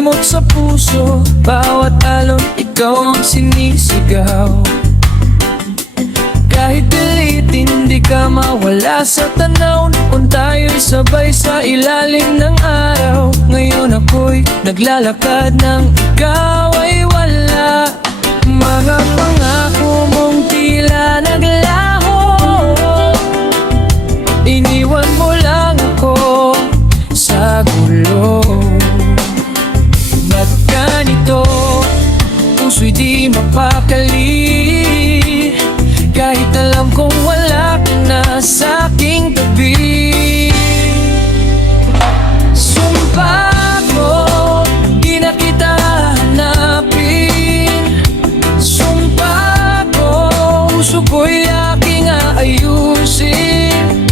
Limot sa puso, bawat alon ikaw ang sinisigaw. Kahit dilitin, di ka mawala sa tanaw. Noon tayo'y sabay sa ilalim ng araw. Ngayon ako'y naglalakad nang ikaw ay wala. Mga pangako mong tila naglaho, iniwan mo lang ako sa gulo. Ba't ganito? Puso'y di mapakali, kahit alam kong wala ka na sa aking tabi. Sumpa ko, di na kita hanapin. Sumpa ko, puso ko'y aking aayusin.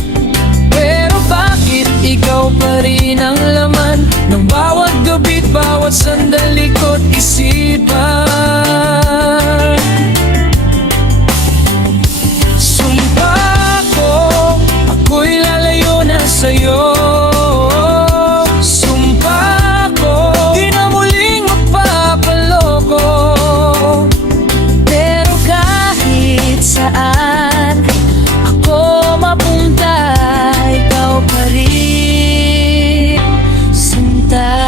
Pero bakit ikaw pa rin ang laman ng bawat gabi't bawat sandali ko't isipan? Sa'yo, sumpa ko, di na muling magpapaloko. Pero kahit saan ako mapunta, ikaw pa rin, sinta.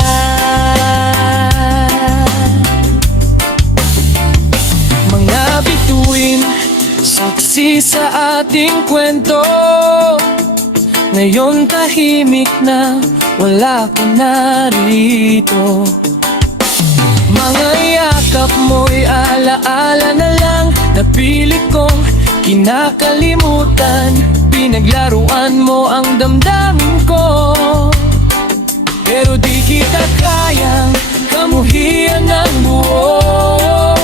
Mga bituin, saksi sa ating kwento. Ngayon tahimik na, wala ka na rito. Mga yakap mo'y alaala na lang, napilit kong kinakalimutan. Pinaglaruan mo ang damdamin ko, pero di kita kayang kamuhian ng buo.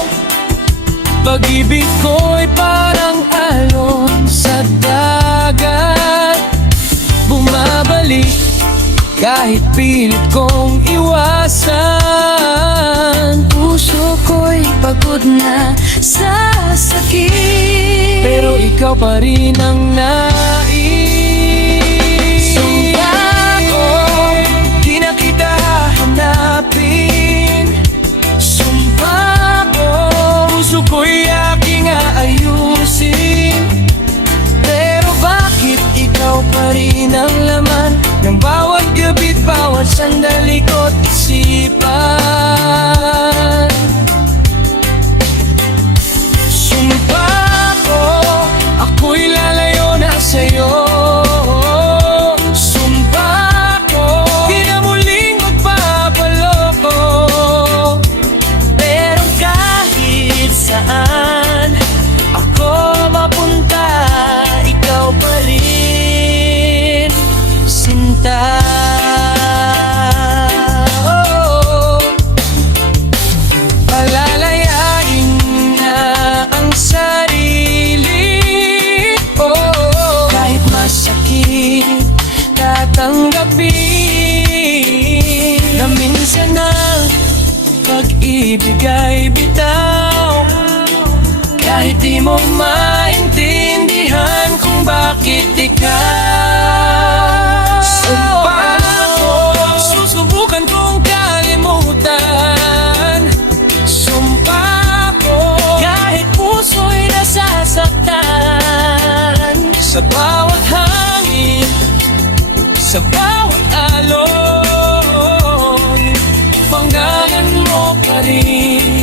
Pag-ibig ko'y parang alon sa dagat, bumabalik kahit pilit kong iwasan. Puso ko'y pagod na sa sakit, pero ikaw pa rin ang nais. sumpa ko, di na kita hanapin. Sumpa ko, puso ko'y aking aayusin. Pero bakit ikaw pa rin ang laman ng bawat gabi't bawat sandali ko't isipan? Sumpa ko, ako'y lalayo na sa'yo. Sumpa ko, di na muling magpapaloko. pero kahit saan ako mapunta, ikaw pa rin, sinta. Palalayain na ang sarili, kahit masakit tatanggapin. Na minsan ang pag-ibig ay bitaw, kahit di mo maintindihan kung bakit ikaw. Sumpa ko, susubukan kong kalimutan. Sumpa ko, kahit puso'y nasasaktan. Sa bawat hangin, sa bawat alon, panggalan mo pa rin.